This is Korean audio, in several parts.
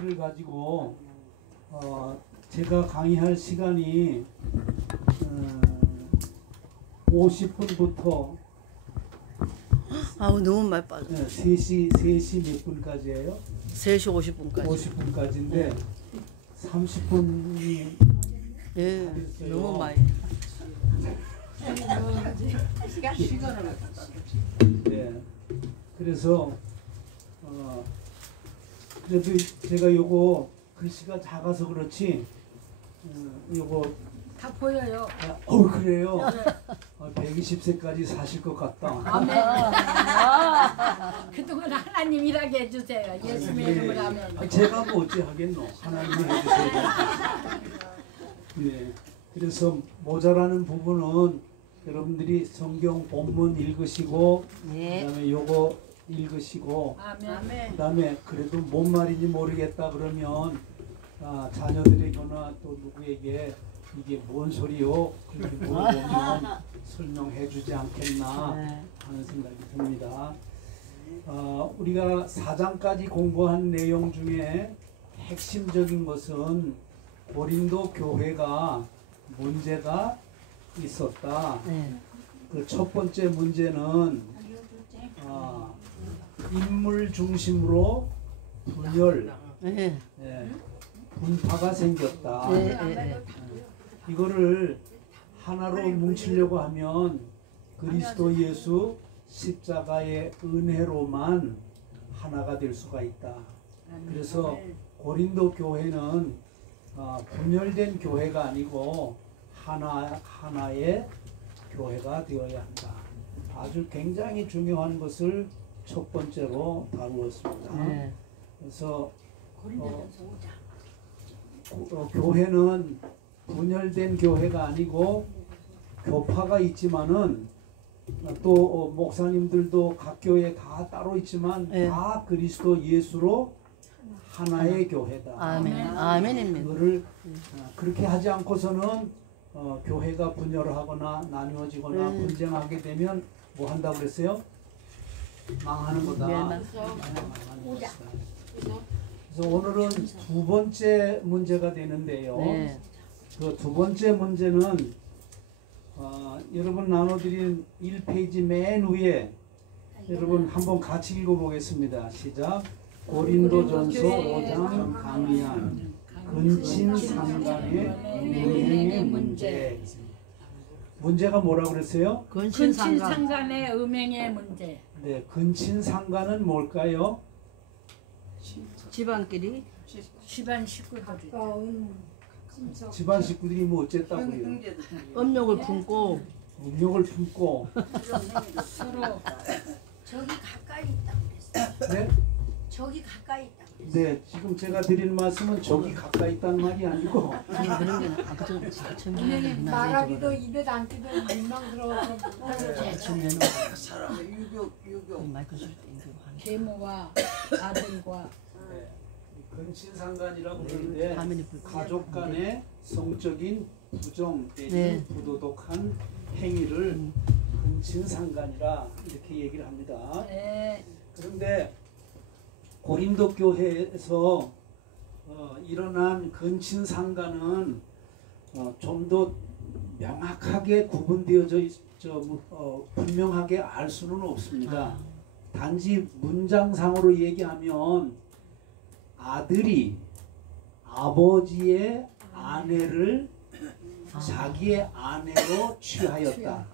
를 가지고 제가 강의할 시간이 50분부터 아우 너무 많이 빠져. 3시 몇 분까지예요? 3시 50분까지. 50분까지인데 30분이 예, 너무 많이. 네. 그래서 그래도 제가 요거 글씨가 작아서 그렇지 요거 다 보여요. 그래요? 120세까지 사실 것 같다. 아멘. 그동안 하나님 일하게 해주세요. 예수님의 이름을 하면. 제가 뭐 어찌 하겠노? 하나님이 해주세요. 네. 그래서 모자라는 부분은 여러분들이 성경 본문 읽으시고 그다음에 요거 읽으시고 그다음에 그래도 뭔 말인지 모르겠다 그러면 자녀들에게나 또 누구에게 이게 뭔 소리요? 그렇게 물어보면 설명해 주지 않겠나 하는 생각이 듭니다. 우리가 4장까지 공부한 내용 중에 핵심적인 것은 고린도 교회가 문제가 있었다. 그 첫 번째 문제는 인물 중심으로 분열, 분파가 생겼다. 이거를 하나로 뭉치려고 하면 그리스도 예수 십자가의 은혜로만 하나가 될 수가 있다. 그래서 고린도 교회는 분열된 교회가 아니고 하나의 교회가 되어야 한다. 아주 굉장히 중요한 것을 첫 번째로 다루었습니다. 그래서 교회는 분열된 교회가 아니고 교파가 있지만은 또 목사님들도 각 교회 다 따로 있지만 다 그리스도 예수로 하나의 교회다. 아멘. 아멘입니다. 그거를 그렇게 하지 않고서는 교회가 분열하거나 나누어지거나 분쟁하게 되면 뭐 한다고 그랬어요? 망하는 거다. 그래서 오늘은 두 번째 문제가 되는데요. 그 두 번째 문제는 여러분 나눠드린 1페이지 맨 위에 여러분 한번 같이 읽어보겠습니다. 시작. 고린도전서 5장 강의한 근친상간의 음행의 문제. 문제가 뭐라고 그랬어요? 근친상간의 음행의 문제. 네, 근친상간은 뭘까요? 집안끼리 집안 식구들이. 집안 식구들이 뭐 어쨌다고요? 음욕을 품고 음욕을 품고 서로 저기 가까이 있다고 그랬어요. 네? 저기 가까이 있다고 그랬어요. 네, 지금 제가 드리는 말씀은 저기 가까이 있다는 말이 아니고 그런 게 아까 전 말하기도 입에 담기도 민망스러워서 사람의 유교 마이크 쓸 때 이거 하는 계모와 아들과 근친상간이라고 그러는데 가족 간의 성적인 부정 내지 부도덕한 행위를 근친상간이라 이렇게 얘기를 합니다. 그런데 고린도 교회에서 일어난 근친상간은 좀 더 명확하게 구분되어져 분명하게 알 수는 없습니다. 단지 문장상으로 얘기하면 아들이 아버지의 아내를 자기의 아내로 취하였다.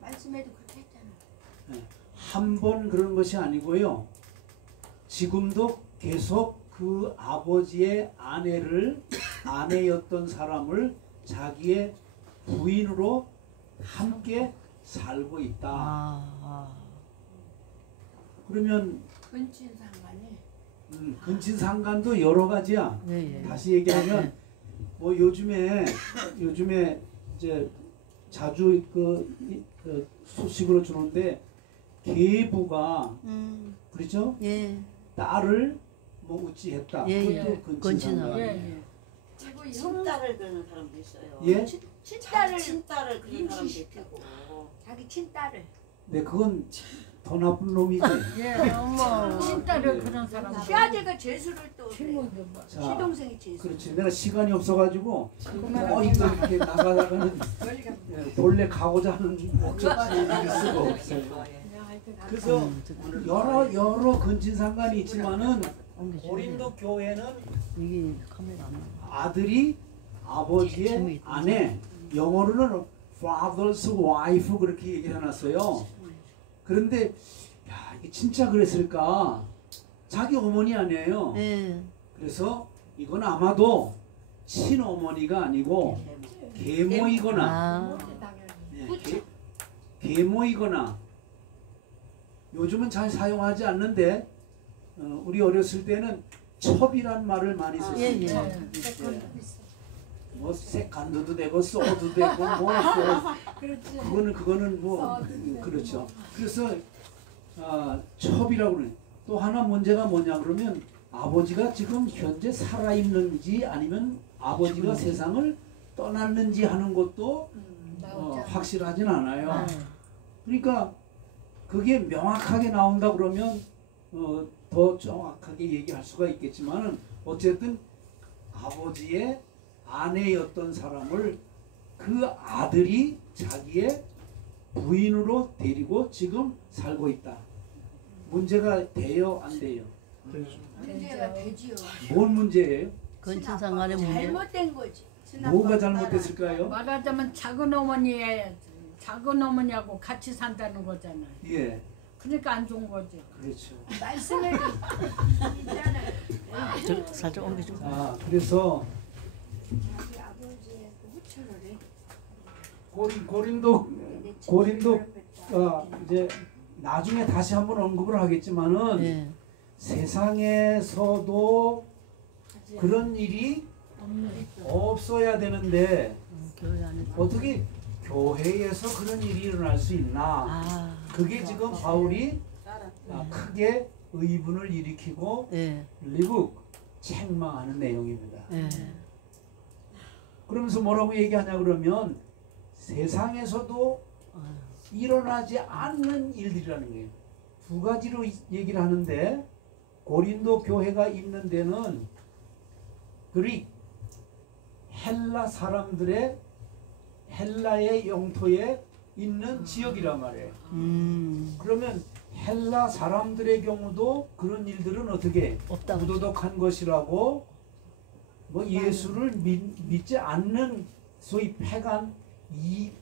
말씀에도 그렇게 했잖아. 한 번 그런 것이 아니고요. 지금도 계속 그 아버지의 아내였던 사람을 자기의 부인으로 함께 살고 있다. 그러면 근친상간이 근친상간도 여러 가지야. 다시 얘기하면 뭐 요즘에 이제 자주 그 소식으로 주는데 계부가 그렇죠? 딸을 뭐 우찌했다. 그것도 근친상간. 친딸을 그러는 사람도 있어요. 예? 친딸을 친딸을 그러는 사람도 있고. 자기 친딸을 네, 그건 더 나쁜 놈이지. 예, 어머. 친딸을 그런 사람. 시아제가 재수를 또 질문도 뭐. 자, 시동생이 재수. 그렇지. 내가 시간이 없어가지고 그만하고 이거 이렇게 나가다가는 멀리가 본래 가고자 하는 목적지를 이룰 수가 없어요. 그냥 하여튼 그래서 여러 근친상간이 있지만은 옮겨줘야 돼. 고린도 교회는 이게 카메라 안 나와. 아들이 아버지의 아내, 영어로는 father's wife 그렇게 얘기를 해놨어요. 그런데 야, 이게 진짜 그랬을까? 자기 어머니 아니에요. 네. 그래서 이건 아마도 친어머니가 아니고 계모이거나 아, 네, 계모이거나 요즘은 잘 사용하지 않는데 우리 어렸을 때는 첩이란 말을 많이 썼어요. 예, 예. 뭐 세칸도도 되고 써도 되고 뭐 그렇지. 그거는 뭐 그렇죠. 그래서 첩이라고 그래. 또 하나 문제가 뭐냐 그러면 아버지가 지금 현재 살아 있는지 아니면 아버지가 세상을 떠났는지 하는 것도 확실하진 않아요. 그러니까 그게 명확하게 나온다 그러면 더 정확하게 얘기할 수가 있겠지만은 어쨌든 아버지의 아내였던 사람을 그 아들이 자기의 부인으로 데리고 지금 살고 있다. 문제가 돼요, 안 돼요? 문제가 되지요. 뭔 문제예요? 근친상간의 문제. 잘못된 거지. 뭐가 잘못됐을까요? 말하자면 작은 어머니하고 같이 산다는 거잖아요. 예, 그러니까 안 좋은 거죠. 그렇죠. 말씀을 있잖아요. 살짝 옮겨줘. 그래서 자기 아버지의 그 후처를 해. 고린도 이제 나중에 다시 한번 언급을 하겠지만은 네. 세상에서도 그런 일이 없어야 되는데 교회 안에. 어떻게 교회에서 그런 일이 일어날 수 있나? 아, 그게 지금 바울이 크게 의문을 일으키고 네. 결국 책망하는 내용입니다. 네. 그러면서 뭐라고 얘기하냐 그러면 세상에서도 일어나지 않는 일들이라는 거예요. 두 가지로 얘기를 하는데 고린도 교회가 있는 데는 그릭 헬라 사람들의 헬라의 영토에 있는 지역이란 말이에요. 그러면 헬라 사람들의 경우도 그런 일들은 어떻게 없다고. 부도덕한 것이라고 뭐 예수를 믿지 않는 소위 패간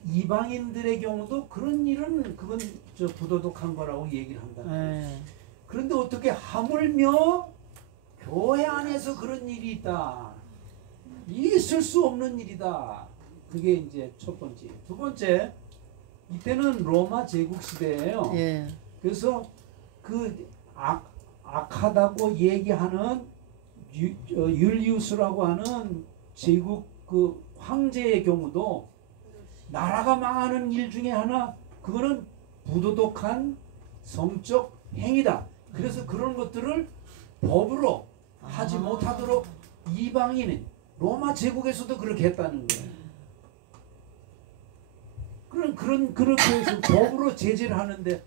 이방인들의 경우도 그런 일은 그건 부도덕한 거라고 얘기를 한다. 네. 그런데 어떻게 하물며 교회 안에서 그런 일이 있다. 있을 수 없는 일이다. 그게 이제 첫 번째. 두 번째, 이때는 로마 제국 시대예요. 예. 그래서 그 악하다고 얘기하는 율리우스라고 하는 제국 그 황제의 경우도 나라가 망하는 일 중에 하나 그거는 부도덕한 성적 행위다. 그래서 그런 것들을 법으로 하지 못하도록 이방인은 로마 제국에서도 그렇게 했다는 거예요. 그렇게 해서 법으로 제재를 하는데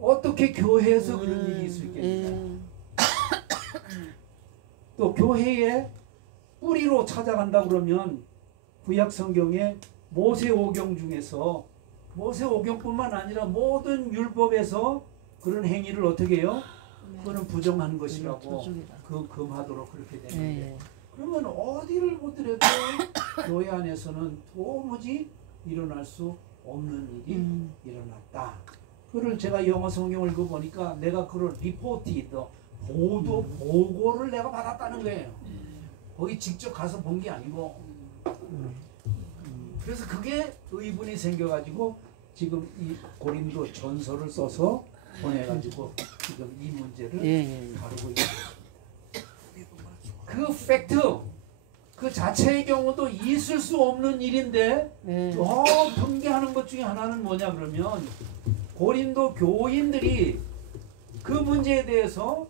어떻게 교회에서 그런 일이 있을 겠냐. 또 교회의 뿌리로 찾아간다 그러면 구약 성경에 모세오경 중에서 모세오경뿐만 아니라 모든 율법에서 그런 행위를 어떻게 해요? 그거는 부정한 것이라고 금하도록 그렇게 되는데 그러면 어디를 보더라도 교회 안에서는 도무지 일어날 수 없는 일이 일어났다. 그걸 제가 영어 성경을 읽어보니까 내가 그걸 리포티드 보고를 내가 받았다는 거예요. 거기 직접 가서 본 게 아니고. 그래서 그게 의문이 생겨가지고 지금 이 고린도 전서를 써서 보내가지고 지금 이 문제를 다루고 있습니다. 그 팩트 그 자체의 경우도 있을 수 없는 일인데 더 분개하는 것 중에 하나는 뭐냐 그러면 고린도 교인들이 그 문제에 대해서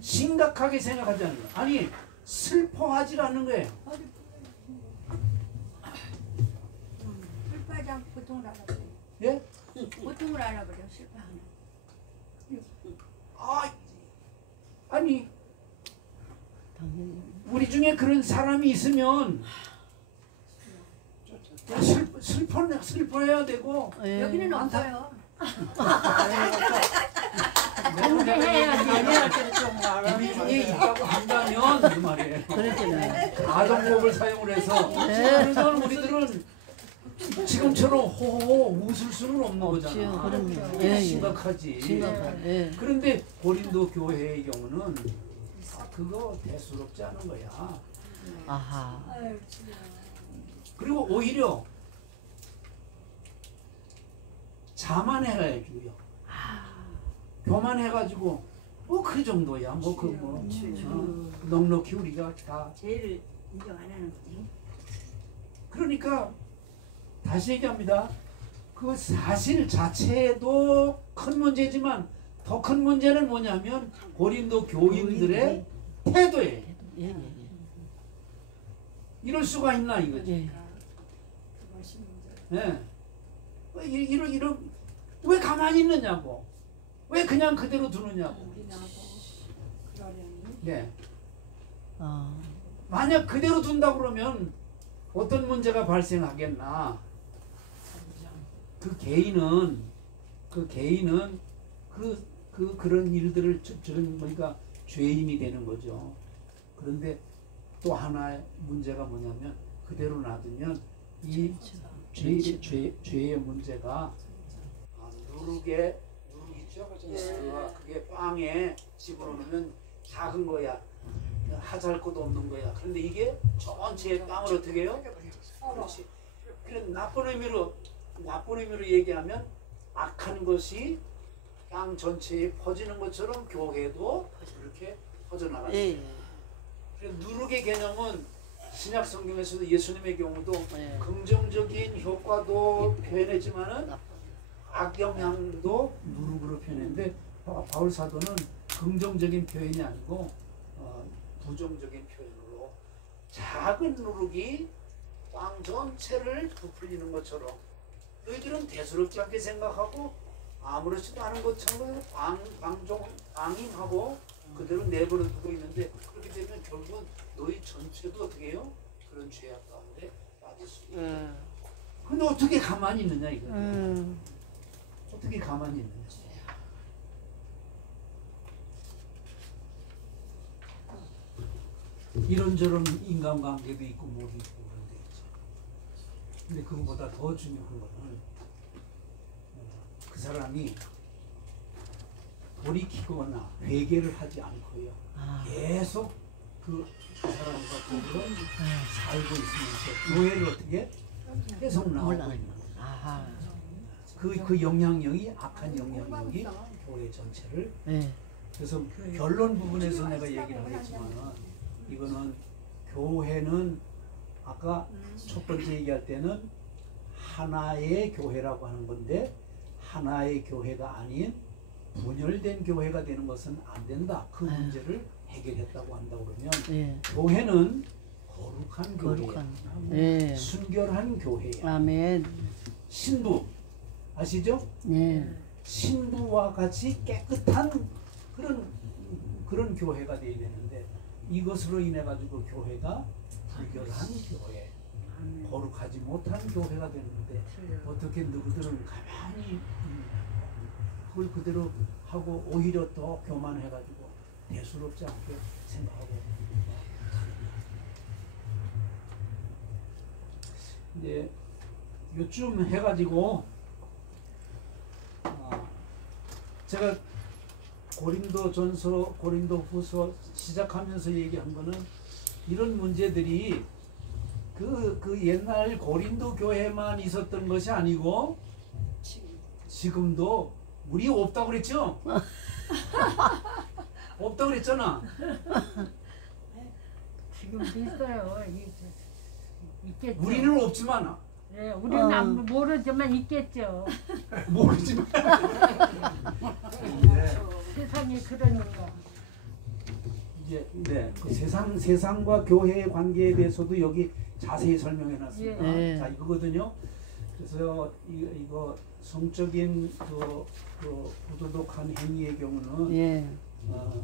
심각하게 생각하지 않는 거예요. 아니 슬퍼하지 않는 거예요. 불파장 보통 나갔어요. 예? 고통을 알아버려 실패하는. 아니 당연히. 우리 중에 그런 사람이 있으면 슬퍼해야 되고 예. 여기는 없어요. 우리 중에 있다고 한다면 그 말이에요. 그러잖아요. 가정법을 사용을 해서 그래서 우리들은 지금처럼 호호 웃을 수는 없는 거잖아. 그럼요. 예, 예. 심각하지. 심각한. 예. 그런데 고린도 교회의 경우는 그거 대수롭지 않은 거야. 아하. 그리고 오히려 자만해가지고요. 교만해가지고 뭐 그 정도야. 넉넉히 우리가 다. 제일 인정 안 하는 거지. 그러니까 다시 얘기합니다. 그 사실 자체도 큰 문제지만 더 큰 문제는 뭐냐면 고린도 교인들의 태도예요. 예, 예, 이럴 수가 있나 이거지. 예. 그것이 문제. 예. 왜 가만히 있느냐고. 왜 그냥 그대로 두느냐고. 우리 나고 그러려니. 예. 아. 만약 그대로 둔다 그러면 어떤 문제가 발생하겠나. 그 개인은 그런 일들을 저런 그러니까 죄인이 되는 거죠. 그런데 또 하나의 문제가 뭐냐면 그대로 놔두면 이 죄의 문제가 누룩이 있죠. 그게 빵에 집어넣으면 작은 거야. 하잘 것도 없는 거야. 그런데 이게 전체의 빵을 어떻게 해요? 그렇지. 그런 나쁜 의미로 얘기하면 악한 것이 땅 전체에 퍼지는 것처럼 교회도 이렇게 퍼져나가는 예. 거예요. 그래서 누룩의 개념은 신약 성경에서도 예수님의 경우도 예. 긍정적인 효과도 표현했지만은 악영향도 누룩으로 표현했는데 바울 사도는 긍정적인 표현이 아니고 부정적인 표현으로 작은 누룩이 땅 전체를 부풀리는 것처럼 너희들은 대수롭지 않게 생각하고 아무렇지도 않은 것처럼 방임하고 그대로 내버려 두고 있는데 그렇게 되면 결국은 너희 전체도 어떻게 해요? 그런 죄악 가운데 빠질 수 있어요. 근데 어떻게 가만히 있느냐 이거죠. 어떻게 가만히 있느냐. 이런저런 인간관계도 있고 뭐도 있고 그런 데 있죠. 근데 그거보다 더 중요한 거는 그 사람이 돌이키거나 회개를 하지 않고요. 계속 그 사람과 그대로 살고 있으면서 교회를 어떻게 계속 나오고 있는 거예요. 아하. 그 영향력이 악한 영향력이 교회 전체를. 예. 그래서 결론 부분에서 내가 얘기를 하겠지만은 이거는 교회는 아까 첫 번째 얘기할 때는 하나의 교회라고 하는 건데 하나의 교회가 아닌 분열된 교회가 되는 것은 안 된다. 그 문제를 해결했다고 한다고 그러면 예. 교회는 거룩한 교회야. 거룩한. 예. 순결한 교회야. 아멘. 신부 아시죠? 예. 신부와 같이 깨끗한 그런 교회가 되어야 되는데 이것으로 인해 가지고 교회가 불결한 교회, 거룩하지 못한 교회가 되는데 어떻게 누구들은 가만히 그걸 그대로 하고 오히려 더 교만해 가지고 대수롭지 않게 생각하고 이제 요쯤 해가지고 제가 고린도전서, 고린도후서 시작하면서 얘기한 거는 이런 문제들이 그 옛날 고린도 교회만 있었던 것이 아니고 지금도 우리 없다고 그랬죠? 없다고 그랬잖아. 지금도 있어요. 있겠죠. 우리는 없지만 네, 우리는 안 모르지만 있겠죠. 모르지만 세상이 그러니까. 이제 그 세상과 교회의 관계에 대해서도 여기 자세히 설명해 놨습니다. 예. 자 이거거든요. 그래서 이거 성적인 그 부도덕한 행위의 경우는 예. 그러니까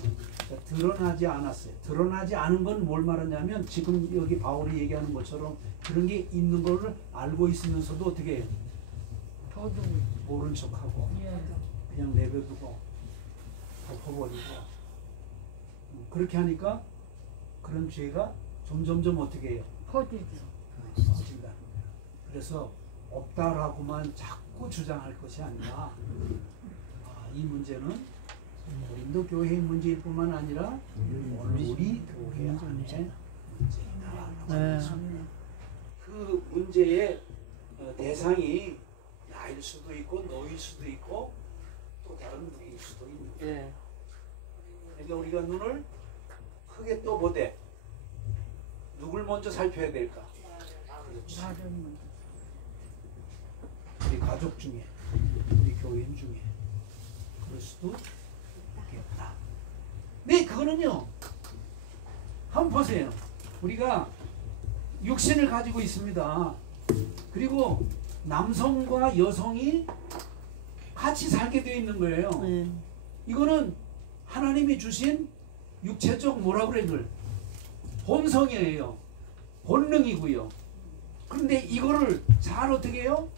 드러나지 않았어요. 드러나지 않은 건 뭘 말하냐면 지금 여기 바울이 얘기하는 것처럼 그런 게 있는 걸 알고 있으면서도 어떻게 해요? 도둑. 모른 척하고 예. 그냥 내버려두고 덮어버리고 그렇게 하니까 그런 죄가 점점점 어떻게 해요? 퍼지죠. 퍼진다는 거예요. 그래서 없다라고만 자꾸 주장할 것이 아니라 이 문제는 고린도 교회의 문제일 뿐만 아니라 우리 교회 안의 문제이다. 네. 그 문제의 대상이 나일 수도 있고 너일 수도 있고 또 다른 누구일 수도 있는 거예요. 예. 그러니까 우리가 눈을 크게 떠보되 누굴 먼저 살펴야 될까? 그렇지. 나름 우리 가족 중에, 우리 교인 중에 그럴 수도 있겠다. 네, 그거는요. 한번 보세요. 우리가 육신을 가지고 있습니다. 그리고 남성과 여성이 같이 살게 되어 있는 거예요. 예. 이거는 하나님이 주신 육체적 뭐라고 그래 그걸 본성이에요. 본능이고요. 그런데 이거를 잘 어떻게 해요?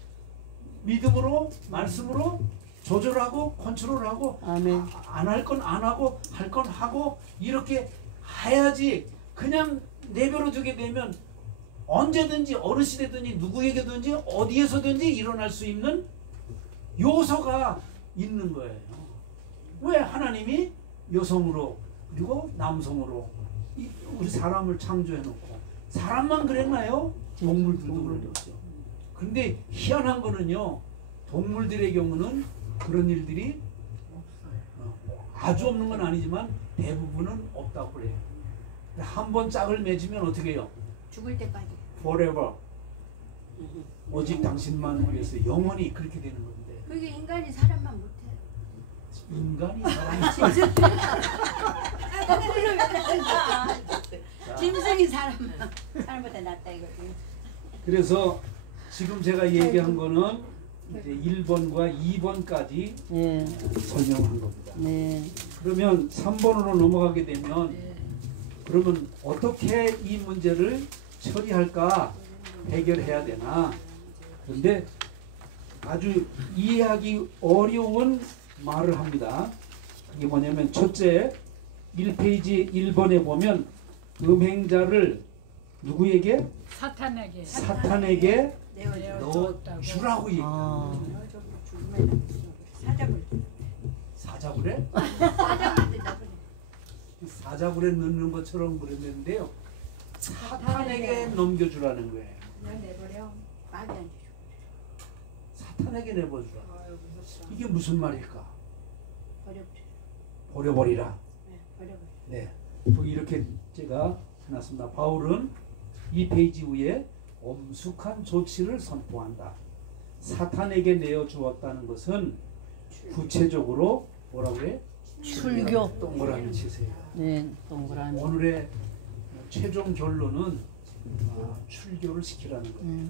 믿음으로 말씀으로 조절하고 컨트롤하고 아멘. 안 할 건 안 하고 할 건 하고 이렇게 해야지. 그냥 내버려 두게 되면 언제든지 어느 시대든지 누구에게든지 어디에서든지 일어날 수 있는 요소가 있는 거예요. 왜 하나님이 여성으로 그리고 남성으로 우리 사람을 창조해 놓고 사람만 그랬나요? 동물들도 그랬죠. 근데 희한한 거는요. 동물들의 경우는 그런 일들이 아주 없는 건 아니지만 대부분은 없다고 그래요. 한 번 짝을 맺으면 어떻게 해요? 죽을 때까지. Forever. 오직 당신만 위해서 영원히 그렇게 되는 건데 그게 인간이 사람만 못해. 인간이 사람이 짐승이 사람보다 낫다 이거지. 그래서 지금 제가 얘기한 거는 이제 1번과 2번까지 예. 설명한 겁니다. 네. 그러면 3번으로 넘어가게 되면 그러면 어떻게 이 문제를 처리할까 해결해야 되나. 그런데 아주 이해하기 어려운 말을 합니다. 그게 뭐냐면 첫째 1페이지 1번에 보면 음행자를 누구에게? 사탄에게 넣어 주라고 얘기합니다. 사자굴에? 사자굴에 넣는 것처럼 그랬는데요. 사탄에게 넘겨주라는 거예요. 그냥 내버려. 말이 안 되죠. 사탄에게 내버려주라. 이게 무슨 말일까? 버려버려. 버려버리라. 네, 버려버려. 네, 또 이렇게 제가 해놨습니다. 바울은 이 페이지 위에 엄숙한 조치를 선포한다. 사탄에게 내어주었다는 것은 구체적으로 뭐라고 해? 출교. 동그라미 치세요. 네. 동그라미. 오늘의 최종 결론은 출교를 시키라는 거예요.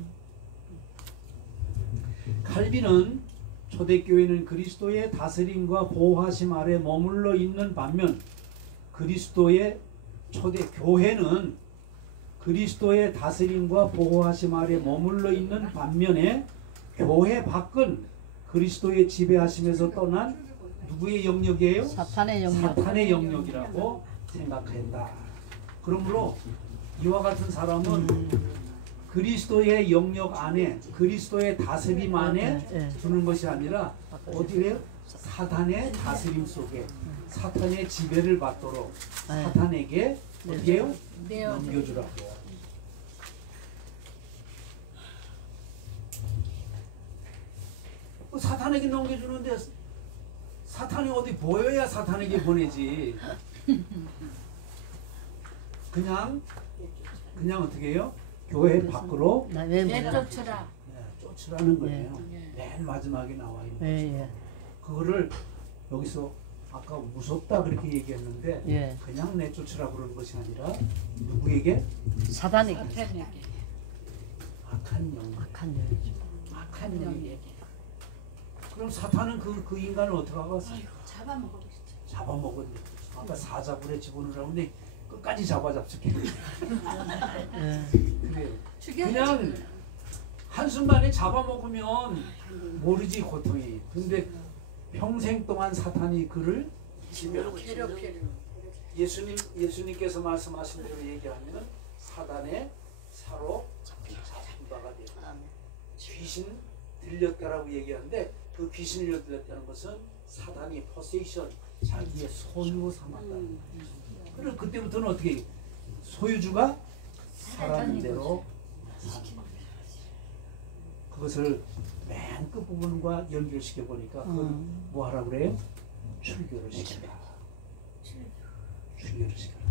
칼빈은 초대교회는 그리스도의 다스림과 보호하심 아래 머물러 있는 반면 그리스도의 초대교회는 그리스도의 다스림과 보호하심 아래 머물러 있는 반면에 교회 밖은 그리스도의 지배하심에서 떠난 누구의 영역이에요? 사탄의 영역. 사탄의 영역이라고 생각한다. 그러므로 이와 같은 사람은 그리스도의 영역 안에 그리스도의 다스림 안에 두는 것이 아니라 어디에요? 사탄의 다스림 속에 사탄의 지배를 받도록 사탄에게 어디에요? 넘겨주라고. 사탄에게 넘겨주는데 사탄이 어디 보여야 사탄에게 보내지. 그냥 어떻게 해요? 교회 밖으로 내쫓으라. 쫓으라는 거예요. 맨 마지막에 나와 있는 거죠. 그거를 여기서 아까 무섭다 그렇게 얘기했는데 그냥 내쫓으라 그러는 것이 아니라 누구에게? 사탄에게. 악한 영. 악한 영이죠. 착한 영에게. 그럼 사탄은 그 인간을 어떻게 하겠어? 잡아먹어. 잡아먹었네. 아까 사자굴에 집어넣으라고 근데 끝까지 잡아잡혔게. 예. 그래요. 그냥 한순간에 잡아먹으면 모르지 고통이. 근데 평생 동안 사탄이 그를 예수님께서 말씀하신 대로 얘기하면 사단의 사로 잡힌 바가 돼요. 귀신 들렸다라고 얘기하는데 그 귀신을 들렸다는 것은 사단이 포세이션 자기의 소유 삼았다. 그럼 그때부터는 어떻게 소유주가 사라는 대로 그것을 맨 끝부분과 연결시켜 보니까 그건 뭐 하라고 그래요? 출교를 시켜라. 출교를 시켜라.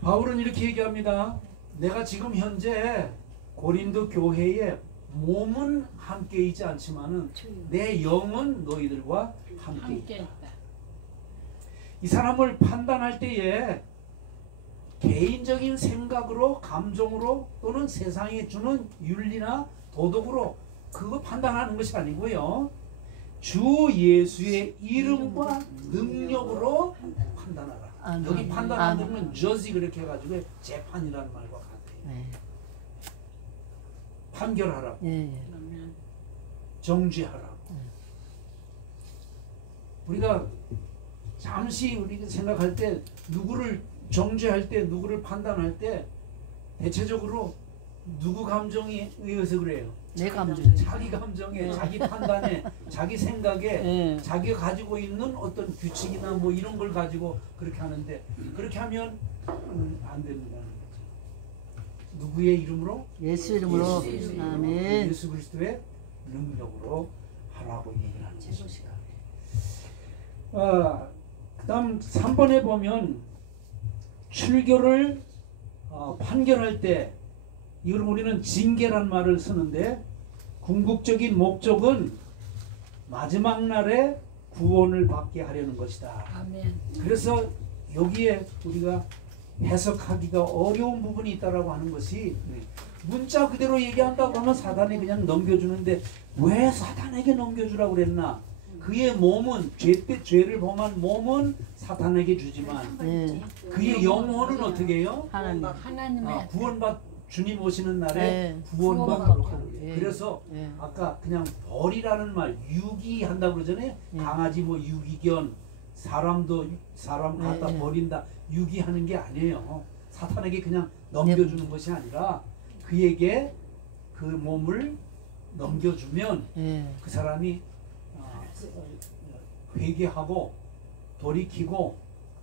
바울은 이렇게 얘기합니다. 내가 지금 현재 고린도 교회에 몸은 함께 있지 않지만은 내 영은 너희들과 함께 있다. 이 사람을 판단할 때에 개인적인 생각으로, 감정으로 또는 세상이 주는 윤리나 도덕으로 그거 판단하는 것이 아니고요. 주 예수의 이름과 능력으로 판단하라. 여기 판단하는 건 저지 그렇게 해가지고 재판이라는 말과 같아요. 네. 판결하라. 예. 정죄하라. 우리가 잠시 우리가 생각할 때 누구를 정죄할 때 누구를 판단할 때 대체적으로 누구 감정에 의해서 그래요? 내 감정. 자기 감정에, 자기 판단에, 자기 생각에, 예. 자기가 가지고 있는 어떤 규칙이나 뭐 이런 걸 가지고 그렇게 하는데 그렇게 하면 안 된다는 거죠. 누구의 이름으로? 예수 이름으로. 아멘. 예수 그리스도의 능력으로 하라고 얘기를 하는 것입니다. 그다음 3번에 보면 출교를 판결할 때 이걸 우리는 징계란 말을 쓰는데 궁극적인 목적은 마지막 날에 구원을 받게 하려는 것이다. 아멘. 그래서 여기에 우리가 해석하기가 어려운 부분이 있다라고 하는 것이 문자 그대로 얘기한다고 하면 사단이 그냥 넘겨주는데 왜 사단에게 넘겨주라고 그랬나? 그의 몸은 죄를 범한 몸은 사탄에게 주지만 예. 그의 영혼은 어떻게 해요? 하나님. 하나님의 구원받 주님 오시는 날에 네. 구원받도록 하는 거예요. 예. 그래서 예. 아까 그냥 벌이라는 말 유기한다고 그러잖아요. 예. 강아지 뭐 유기견 사람도 사람 갖다 예. 버린다 유기하는 게 아니에요. 사탄에게 그냥 넘겨주는 것이 아니라 그에게 그 몸을 넘겨주면 예. 그 사람이 회개하고 돌이키고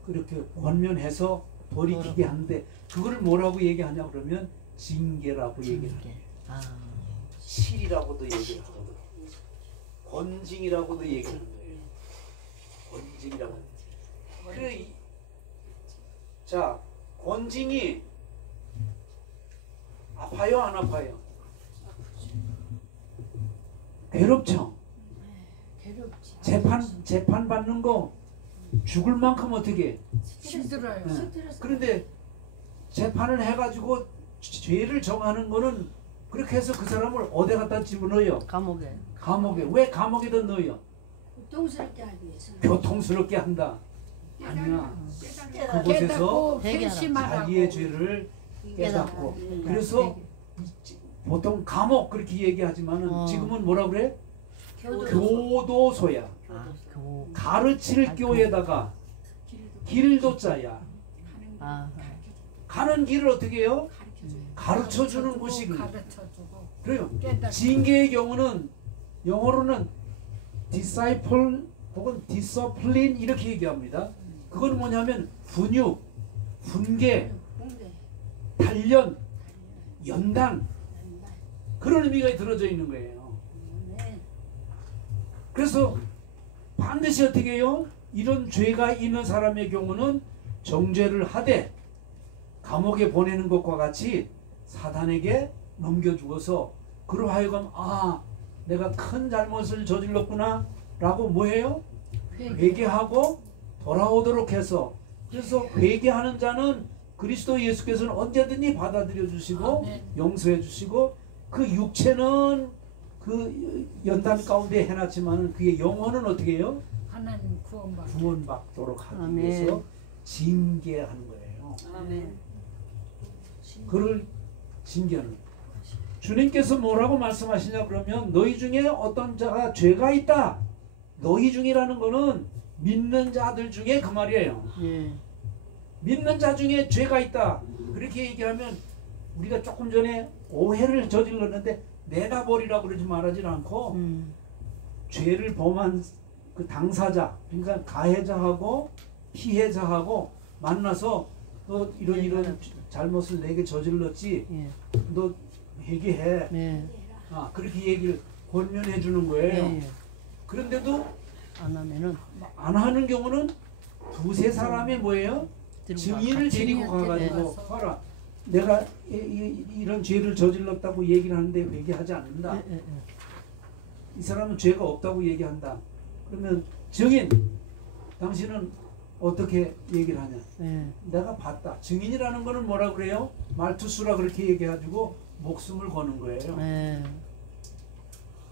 그렇게 권면해서 돌이키게 하는데 그거를 뭐라고 얘기하냐 그러면 징계라고 얘기를 해요. 아. 실이라고도 얘기를 하거든. 권징이라고도 얘기를 하는 거예요. 권징이라고. 그래, 자, 권징이 아파요, 안 아파요? 괴롭죠. 재판 받는 거 죽을 만큼 어떻게? 힘들어요. 그런데 재판을 해가지고 죄를 정하는 거는 그렇게 해서 그 사람을 어디 갖다 집어넣어요? 감옥에. 감옥에. 왜 감옥에다 넣어요? 고통스럽게 하기 위해서. 교통스럽게 한다. 아니야. 그곳에서 깨닫고 회개하라. 회심하라고. 자기의 죄를 깨닫고. 그래서 보통 감옥 그렇게 얘기하지만은 지금은 뭐라 그래? 교도소야. 아, 가르칠 교에다가 길도자야. 아. 가는 길을 어떻게 해요? 가르쳐 주는 곳이 가르쳐주고 그래요. 깨닫고. 징계의 경우는 영어로는 disciple 혹은 discipline 이렇게 얘기합니다. 그건 뭐냐면 분육, 분계, 단련, 연단 그런 의미가 들어져 있는 거예요. 그래서 반드시 어떻게 해요? 이런 죄가 있는 사람의 경우는 정죄를 하되 감옥에 보내는 것과 같이 사단에게 넘겨주어서 그로 하여금 내가 큰 잘못을 저질렀구나 라고 뭐해요? 회개하고 돌아오도록 해서 그래서 회개하는 자는 그리스도 예수께서는 언제든지 받아들여 주시고 아멘. 용서해 주시고 그 육체는 그 연단 가운데 해놨지만 그의 영혼은 어떻게 해요? 하나님 구원받. 구원받도록 하기 아멘. 위해서 징계하는 거예요. 아멘. 그를 징계하는 거예요. 주님께서 뭐라고 말씀하시냐 그러면 너희 중에 어떤 자가 죄가 있다. 너희 중이라는 거는 믿는 자들 중에 그 말이에요. 예. 믿는 자 중에 죄가 있다. 그렇게 얘기하면 우리가 조금 전에 오해를 저질렀는데 내다 버리라고 그러지 말하지 않고 죄를 범한 그 당사자, 그러니까 가해자하고 피해자하고 만나서 너 이런 잘못을 내게 저질렀지. 예. 너 회개해. 네. 그렇게 얘기를 권면해 주는 거예요. 예. 그런데도 안 하면은 안 하는 경우는 두세 사람이 뭐예요? 증인을 데리고 가가지고 데려가서. 봐라. 내가 이런 죄를 저질렀다고 얘기를 하는데 회개하지 않는다. 예, 예, 예. 이 사람은 죄가 없다고 얘기한다. 그러면 증인, 당신은 어떻게 얘기를 하냐? 예. 내가 봤다. 증인이라는 거는 뭐라 그래요? 말투수라 그렇게 얘기해가지고 목숨을 거는 거예요. 예.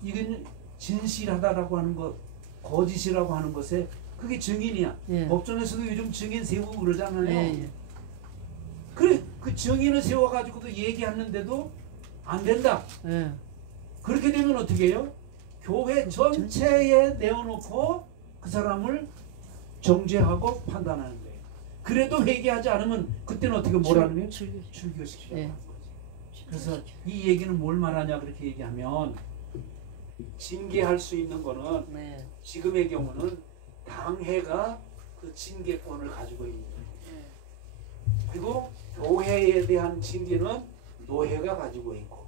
이건 진실하다라고 하는 것, 거짓이라고 하는 것에 그게 증인이야. 예. 법정에서도 요즘 증인 세우고 그러잖아요. 예, 예. 그래, 그 증인을 세워가지고도 얘기하는데도 안 된다. 예. 그렇게 되면 어떻게 해요? 교회 전체에 내어놓고 그 사람을 정죄하고 판단하는 거예요. 그래도 회개하지 않으면 그때는 어떻게 뭐라는 거예요? 출교시키라고 예. 하는 거지. 그래서 이 얘기는 뭘 말하냐 그렇게 얘기하면 징계할 수 있는 거는 네. 지금의 경우는 당회가 그 징계권을 가지고 있는 거예요. 그리고 교회에 대한 징계는 노회가 가지고 있고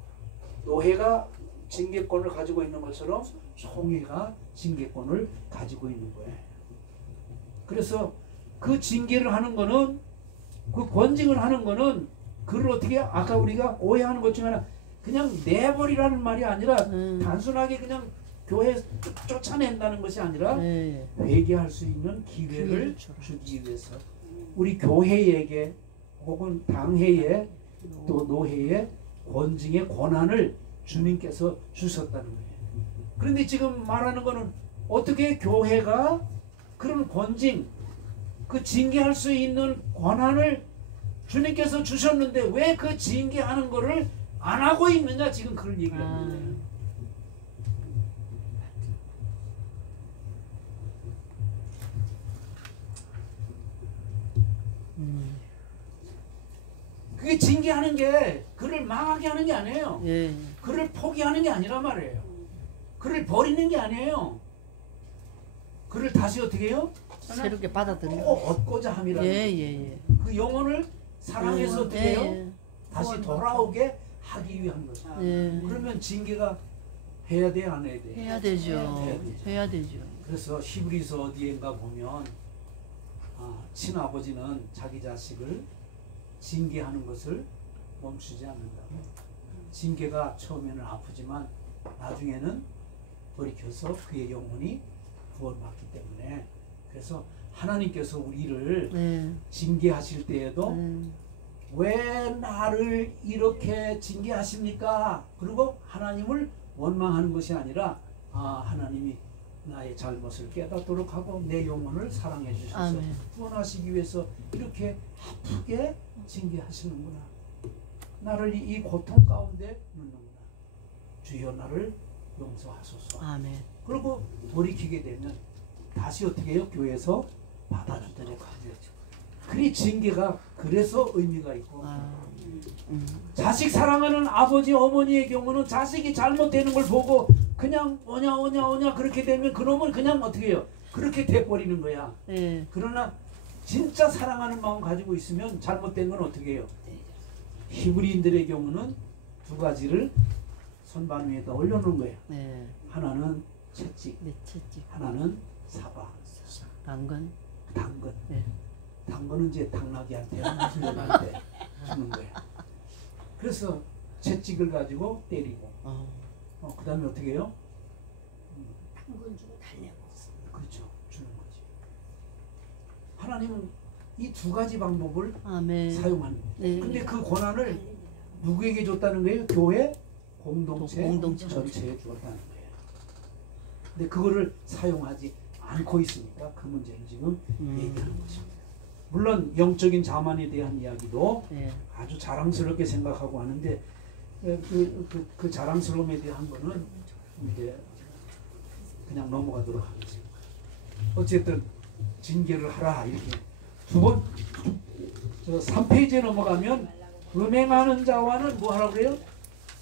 노회가 징계권을 가지고 있는 것처럼 총회가 징계권을 가지고 있는 거예요. 그래서 그 징계를 하는 거는 그 권징을 하는 거는 그를 어떻게 아까 우리가 오해하는 것 중에 하나 그냥 내버리라는 말이 아니라 단순하게 그냥 교회 쫓아낸다는 것이 아니라 예, 예. 회개할 수 있는 기회를 기회를 주라. 주기 위해서 우리 교회에게 혹은 당회에 또 노회에 권징의 권한을 주님께서 주셨다는 거예요. 그런데 지금 말하는 거는 어떻게 교회가 그런 권징, 그 징계할 수 있는 권한을 주님께서 주셨는데 왜 그 징계하는 거를 안 하고 있느냐 지금 그걸 얘기하는 거예요. 그게 징계하는 게 그를 망하게 하는 게 아니에요. 예. 그를 포기하는 게 아니란 말이에요. 그를 버리는 게 아니에요. 그를 다시 어떻게 해요? 새롭게 또 받아들여. 얻고자 함이라는 예, 거예요. 예, 예. 그 영혼을 사랑해서 어떻게 해요? 예, 다시 돌아오게 하기 위한 거죠. 예. 그러면 징계가 해야 돼, 안 해야 돼? 해야 되죠. 해야 되죠. 그래서 히브리서 어디엔가 보면 친아버지는 자기 자식을 징계하는 것을 멈추지 않는다. 징계가 처음에는 아프지만 나중에는 돌이켜서 그의 영혼이 구원받기 때문에 그래서 하나님께서 우리를 네. 징계하실 때에도 왜 나를 이렇게 징계하십니까? 그리고 하나님을 원망하는 것이 아니라 하나님이 나의 잘못을 깨닫도록 하고 내 영혼을 사랑해 주셔서 아멘. 구원하시기 위해서 이렇게 아프게 징계하시는구나. 나를 이 고통 가운데 넣는구나. 주여 나를 용서하소서. 아멘. 그리고 돌이키게 되면 다시 어떻게 해요? 교회에서 받아주도록 하죠. 그리 징계가 그래서 의미가 있고 자식 사랑하는 아버지 어머니의 경우는 자식이 잘못되는 걸 보고 그냥 오냐 그렇게 되면 그놈은 그냥 어떻게 해요? 그렇게 돼버리는 거야. 예. 그러나 진짜 사랑하는 마음 가지고 있으면 잘못된 건 어떻게 해요? 히브리인들의 경우는 두 가지를 선반 위에다 올려놓은 거예요. 네. 하나는 채찍, 네, 채찍. 하나는 사바, 당근. 당근. 네. 당근은 이제 당나귀한테 훈련할 때 주는 거예요. 그래서 채찍을 가지고 때리고 그 다음에 어떻게 해요? 당근 주고 달래고. 그렇죠. 주는 거지. 하나님은 이 두 가지 방법을 아멘. 사용하는 거예요. 네. 근데 그 권한을 누구에게 줬다는 거예요? 교회 공동체, 공동체. 전체에 주었다는 거예요. 근데 그거를 사용하지 않고 있으니까 그 문제를 지금 얘기하는 것입니다. 물론 영적인 자만에 대한 이야기도 네. 아주 자랑스럽게 생각하고 하는데 그 자랑스러움에 대한 거는 이제 그냥 넘어가도록 하겠습니다. 어쨌든 징계를 하라 이렇게 두 번, 3페이지에 넘어가면 음행하는 자와는 뭐 하라고 그래요?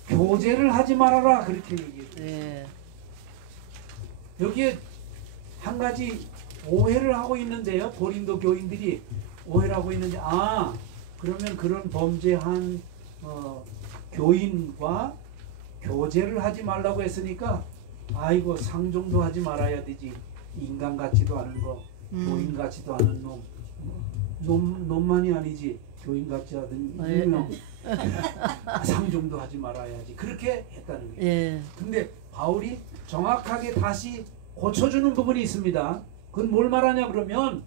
교제를 하지 말아라 그렇게 얘기해요. 네. 여기에 한 가지 오해를 하고 있는데요. 고린도 교인들이 오해를 하고 있는데 그러면 그런 범죄한 교인과 교제를 하지 말라고 했으니까 아이고 상종도 하지 말아야 되지. 인간 같지도 않은 거, 교인 같지도 않은 놈만이 아니지. 교인 같지 않은 유명 상종도 하지 말아야지. 그렇게 했다는 거예요. 예. 근데 바울이 정확하게 다시 고쳐주는 부분이 있습니다. 그건 뭘 말하냐 그러면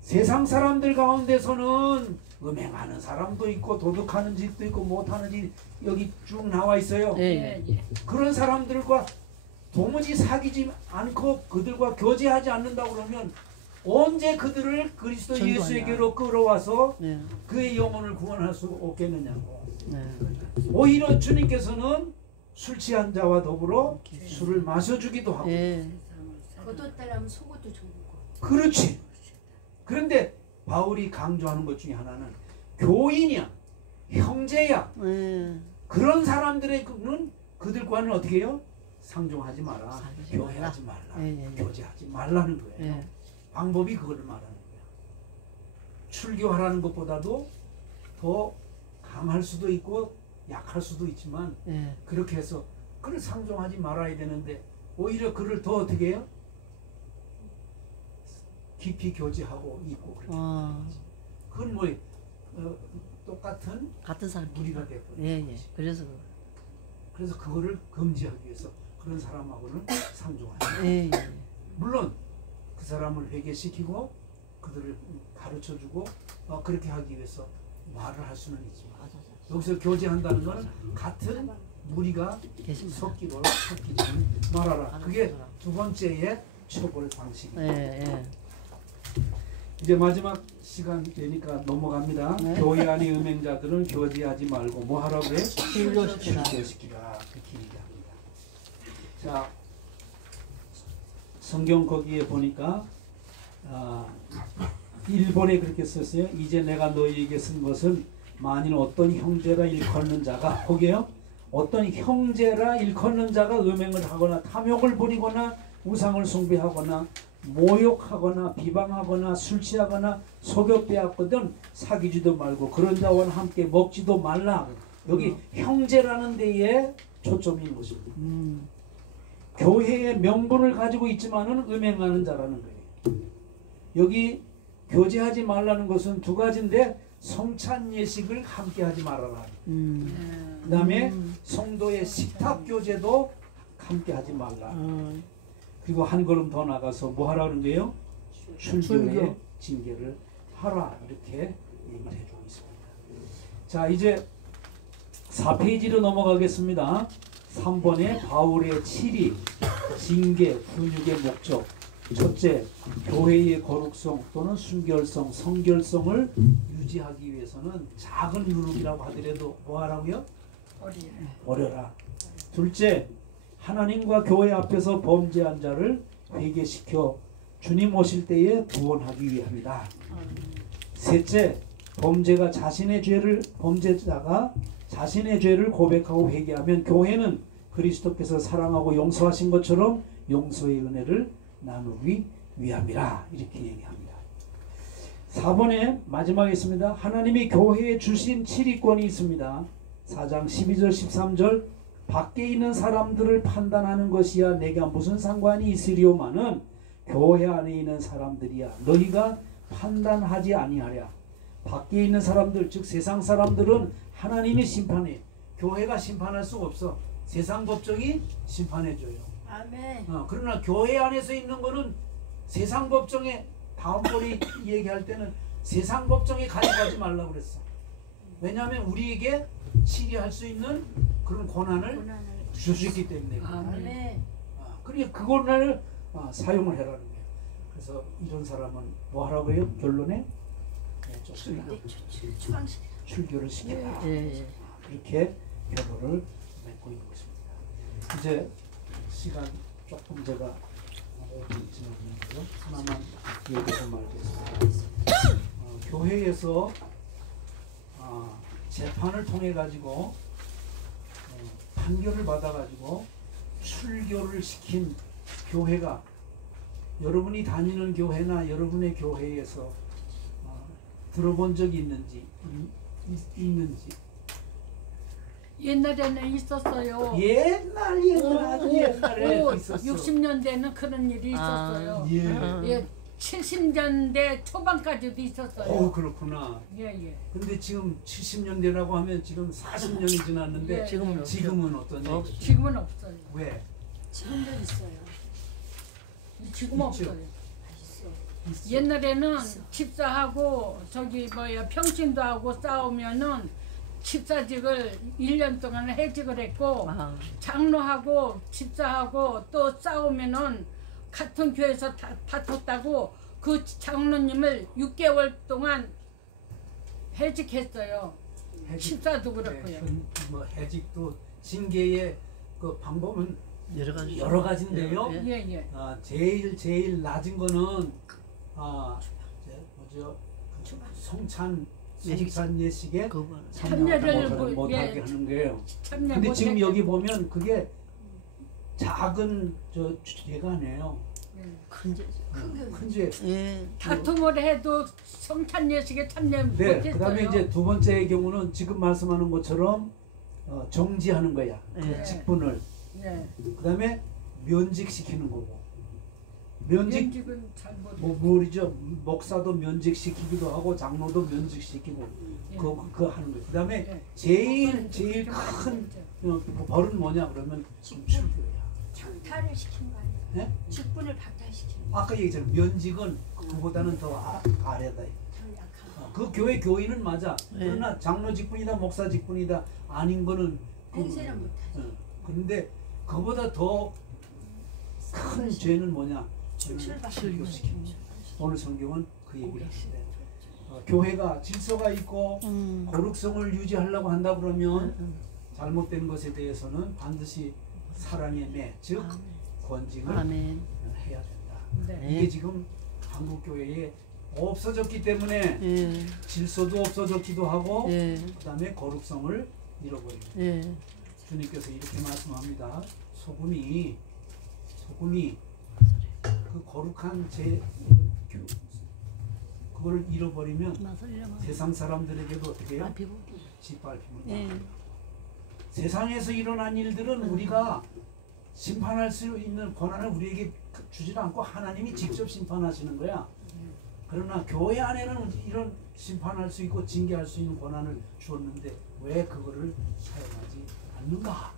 세상 사람들 가운데서는 음행하는 사람도 있고 도둑하는 짓도 있고 못하는 짓 여기 쭉 나와 있어요. 예. 그런 사람들과 도무지 사귀지 않고 그들과 교제하지 않는다고 그러면 언제 그들을 그리스도 전도하냐. 예수에게로 끌어와서 네. 그의 영혼을 구원할 수 없겠느냐고. 네. 오히려 주님께서는 술 취한 자와 더불어 술을 마셔주기도 하고. 예. 겉옷 따라하면 속옷도 좋은 거. 그렇지. 그런데 바울이 강조하는 것 중에 하나는 교인이야, 형제야. 예. 그런 사람들의는 그들과는 어떻게 해요? 상종하지 마라, 사귀지 교회하지 말라, 예. 교제하지 말라는 거예요. 예. 방법이 그거를 말하는 거야. 출교하라는 것보다도 더 강할 수도 있고 약할 수도 있지만 예. 그렇게 해서 그를 상종하지 말아야 되는데 오히려 그를 더 어떻게 해요? 깊이 교제하고 있고 그렇게 아. 그건 뭐 똑같은 같은 사람. 무리가 되고 예. 예. 그래서 그래서 그거를 금지하기 위해서 그런 사람하고는 상종하는 예. 예. 물론 그 사람을 회개시키고 그들을 가르쳐주고 그렇게 하기 위해서 말을 할 수는 있지만 여기서 교제한다는 것은 같은 무리가 계십니다. 섞이지 말아라. 그게 두 번째의 처벌 방식입니다. 예. 예. 이제 마지막 시간 되니까 넘어갑니다. 네. 교회 안의 음행자들은 교제하지 말고 뭐 하라고 해? 진료시키라. 진료시키라. 그렇게 얘기합니다. 자, 성경 거기에 보니까 1번에 그렇게 썼어요. 이제 내가 너희에게 쓴 것은 만일 어떤 형제라 일컫는 자가 보게요. 어떤 형제라 일컫는 자가 음행을 하거나 탐욕을 부리거나 우상을 숭배하거나 모욕하거나 비방하거나 술 취하거나 속여 빼앗거든 사귀지도 말고 그런 자와 함께 먹지도 말라. 여기 형제라는 데에 초점이 있는 것입니다. 교회의 명분을 가지고 있지만은 음행하는 자라는 거예요. 여기 교제하지 말라는 것은 두 가지인데 성찬 예식을 함께 하지 말아라. 그 다음에 성도의 식탁 교제도 함께 하지 말라. 그리고 한 걸음 더 나가서 뭐 하라는 거예요? 출교의 징계를 하라. 이렇게 얘기를 해주고 있습니다. 자, 이제 4페이지로 넘어가겠습니다. 3번에 바울의 7이 징계, 훈육의 목적. 첫째, 교회의 거룩성 또는 순결성, 성결성을 유지하기 위해서는 작은 누룩이라고 하더라도 뭐 하라고요? 버려라. 둘째, 하나님과 교회 앞에서 범죄한 자를 회개시켜 주님 오실 때에 구원하기 위함이다. 셋째, 범죄자가 자신의 죄를 고백하고 회개하면 교회는 그리스도께서 사랑하고 용서하신 것처럼 용서의 은혜를 나누기 위함이라. 이렇게 얘기합니다. 4번에 마지막에 있습니다. 하나님이 교회에 주신 7위권이 있습니다. 4장 12절 13절 밖에 있는 사람들을 판단하는 것이야 내가 무슨 상관이 있으리오마는 교회 안에 있는 사람들이야 너희가 판단하지 아니하랴. 밖에 있는 사람들 즉 세상 사람들은 하나님이 심판해. 교회가 심판할 수가 없어. 세상 법정이 심판해줘요. 아멘. 그러나 교회 안에서 있는 거는 세상 법정에 다음번에 얘기할 때는 세상 법정에 가져가지 말라고 그랬어. 왜냐하면 우리에게 치리할 수 있는 그런 권한을 고난을 주셨기 때문에 아멘. 그러니까 그거를 사용을 해라는 거예요. 그래서 이런 사람은 뭐 하라고요? 결론에 쫓으라. 추방시켜. 출교를 시켜라. 예. 이렇게 결론을 맺고 있는 것입니다. 이제 시간 조금 제가 5분 지났는데요. 하나만 얘기해서 말겠습니다. 교회에서 재판을 통해 가지고 판결을 받아 가지고 출교를 시킨 교회가 여러분이 다니는 교회나 여러분의 교회에서 들어본 적이 있는지 옛날에는 있었어요. 아주 옛날에 있었어. 60년대는 그런 일이 있었어요. 예, 70년대 초반까지도 있었어요. 그렇구나. 예. 근데 지금 70년대라고 하면 지금 40년이 지났는데 예, 지금은 어떠냐? 지금은 없어요. 왜? 지금도 있어요. 지금 있죠. 없어요. 있어. 옛날에는 집사하고 평신도 하고 싸우면은 집사직을 1년 동안 해직을 했고 장로하고 집사하고 또 싸우면은 같은 교회에서 다퉜다고 그 장로님을 6개월 동안 해직했어요. 집사도 그렇고요. 해직도 징계의 그 방법은 여러 가지인데요. 예. 제일 낮은 거는 성찬 예식에 참여를 못하게 하는 거예요. 참여 근데 지금 못했- 여기 보면 그게 작은 죄가 아니에요. 큰 죄죠. 큰 죄. 예. 다툼을 해도 성찬 예식에 참여 네. 못했어요. 그다음에 이제 두 번째의 경우는 지금 말씀하는 것처럼 정지하는 거야. 네. 직분을. 네. 그다음에 면직시키는 거고. 면직은 잘 못해요. 뭐죠? 목사도 면직시키기도 하고 장로도 면직시키고 그거 하는 거예요. 그다음에 예. 제일 그렇게 큰 많이 벌은 뭐냐 그러면 출교야. 박탈을 시키는 거 아니에요? 네? 직분을 박탈시키는 거. 아까 얘기했잖아요. 면직은 그보다는 더 아래다. 더 약한. 그 교회 교인은 맞아. 네. 그러나 장로 직분이다 목사 직분이다 아닌 거는 행세를 못하죠. 그런데 그보다 더 큰 죄는 뭐냐? 출교시키는 거. 오늘 성경은 그 얘기를 하는데 교회가 질서가 있고 거룩성을 유지하려고 한다 그러면 잘못된 것에 대해서는 반드시 사랑의 매, 즉 권징을 아멘. 해야 된다. 네. 이게 지금 한국 교회에 없어졌기 때문에 예. 질서도 없어졌기도 하고 예. 그다음에 거룩성을 잃어버립니다. 예. 주님께서 이렇게 말씀합니다. 소금이 그 거룩한 그걸 잃어버리면 세상 사람들에게도 어떻게 해요? 짓밟힘을 예. 받습니다. 세상에서 일어난 일들은 우리가 심판할 수 있는 권한을 우리에게 주지 않고 하나님이 직접 심판하시는 거야. 그러나 교회 안에는 이런 심판할 수 있고 징계할 수 있는 권한을 주었는데 왜 그거를 사용하지 않는가?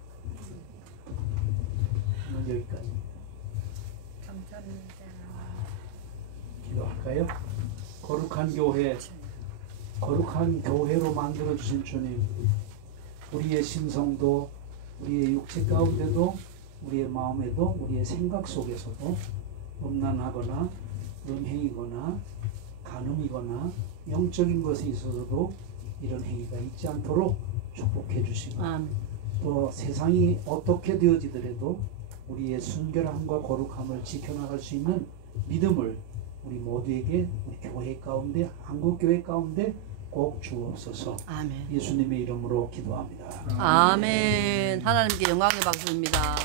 오늘 여기까지. 감사합니다. 기도할까요? 거룩한 교회로 만들어 주신 주님, 우리의 심성도, 우리의 육체 가운데도, 우리의 마음에도, 우리의 생각 속에서도 음란하거나 음행이거나 간음이거나 영적인 것에 있어서도 이런 행위가 있지 않도록 축복해 주시고 또 세상이 어떻게 되어지더라도 우리의 순결함과 거룩함을 지켜나갈 수 있는 믿음을 우리 모두에게 우리 교회 가운데 한국교회 가운데 꼭 주옵소서. 아멘. 예수님의 이름으로 기도합니다. 아멘. 하나님께 영광의 박수입니다.